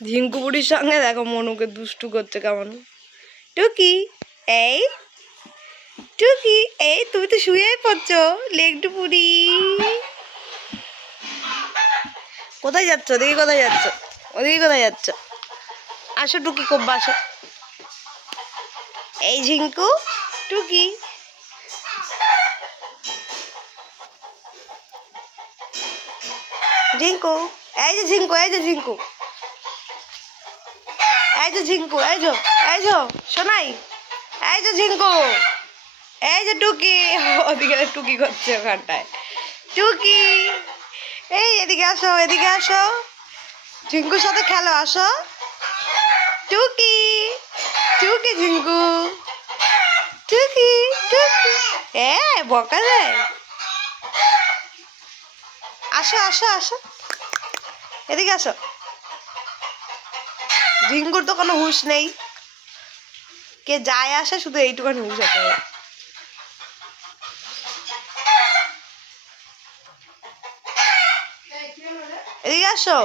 ঝিঙ্কু বুড়ির সঙ্গে দেখো মনুকে দুষ্টু করছে কেমন। টুকি এই টুকি এই তুমি তো শুয়েই পড়ছো লেগটু বুড়ি। কোথায় যাচ্ছ? ওদিকে কোথায় যাচ্ছ? ওদিকে কোথায় যাচ্ছ? আসো টুকি কব্বা আসো। এই ঝিঙ্কু টুকি ঝিঙ্কু এই যে ঝিঙ্কু এই যে ঝিঙ্কু এই যে ঝিঙ্কু এই যে শোনাই এই যে ঝিঙ্কু এই যে টুকি ওদিকে টুকি করছে ওখানটায়। টুকি এই এদিকে আসো এদিকে আসো ঝিঙ্কুর সাথে খেলো আসো। টুকি টুকি ঝিঙ্কু টুকি টুকি বকা দেয়। আসো আসো আসো এদিকে আসো। ঝিঙ্কুর তো কোনো হুঁশ নেই, কে যায় আসে শুধু এইটুখানি হুঁশ আছে। এদিকে আসো।